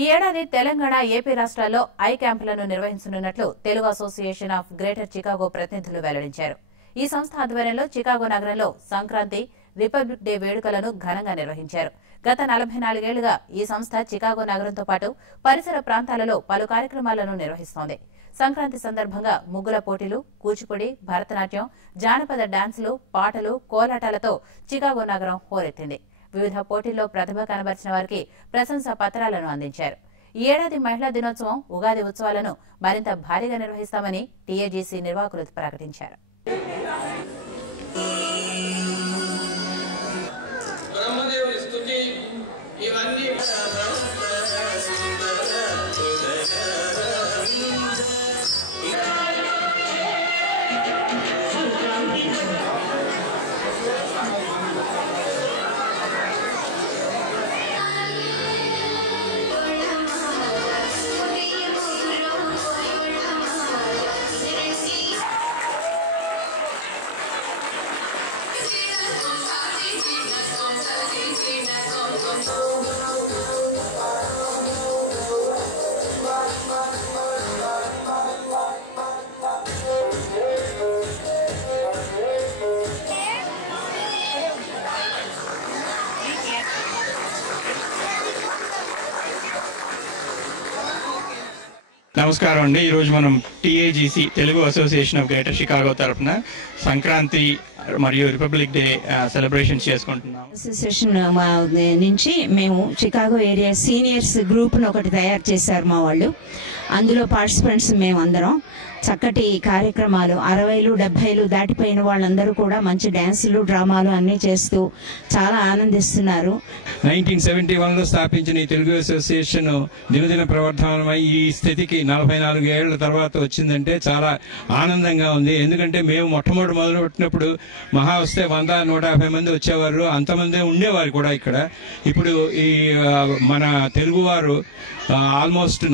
ఈ ఏడాది తెలంగాణ ఏపీ రాష్ట్రాల్లో ఐ క్యాంపులను నిర్వహించనున్నట్లు Telugu association of greater Chicago ప్రతినిధులు వెల్లడించారు. ఈ సంస్థ ఆధ్వర్యంలో చికాగో నగరంలో సంక్రాంతి, రిపబ్లిక్ డే వేడుకలను ఘనంగా నిర్వహించారు. గత 44 ఏళ్లుగా ఈ సంస్థ చికాగో నగరంతో పాటు పరిసర ప్రాంతాలలో పలు కార్యక్రమాలను నిర్వహిస్తోంది. సంక్రాంతి సందర్భంగా ముగ్గుల పోటీలు, కూచిపూడి, భరతనాట్యం, జానపద డాన్సులు, పాటలు, కోలాటాలతో చికాగో నగరం హోరెత్తింది. వివిధ పోటీల్లో ప్రతిభ కనబరిచిన వారికి ప్రశంసా పత్రాలను అందించారు. ఈ ఏడాది మహిళా దినోత్సవం, ఉగాది ఉత్సవాలను మరింత భారీగా నిర్వహిస్తామని టీఏజీసీ నిర్వాహకులు ప్రకటించారు. నమస్కారం అండి. ఈరోజు మనం TAGC Telugu association of greater Chicago తరఫున సంక్రాంతి మరియు రిపబ్లిక్ డే సెలబ్రేషన్స్ చేసుకుంటున్నాం. అసోసియేషన్ నుంచి మేము చికాగో ఏరియా సీనియర్స్ గ్రూప్ను ఒకటి తయారు చేశారు మా వాళ్ళు. అందులో పార్టిసిపెంట్స్ మేమందరం చక్కటి కార్యక్రమాలు 60లు 70లు దాటిపోయిన వాళ్ళందరూ కూడా మంచి డ్యాన్సులు, డ్రామాలు అన్నీ చేస్తూ చాలా ఆనందిస్తున్నారు. 1971లో స్థాపించిన ఈ తెలుగు అసోసియేషన్ దినదిన ప్రవర్ధమానమై ఈ స్థితికి 44 ఏళ్ల తర్వాత వచ్చిందంటే చాలా ఆనందంగా ఉంది. ఎందుకంటే మేము మొట్టమొదటి మొదలు పెట్టినప్పుడు మహా వస్తే 100-150 మంది వచ్చేవారు, అంతమంది ఉండేవారు కూడా ఇక్కడ. ఇప్పుడు ఈ మన తెలుగువారు ఆల్మోస్ట్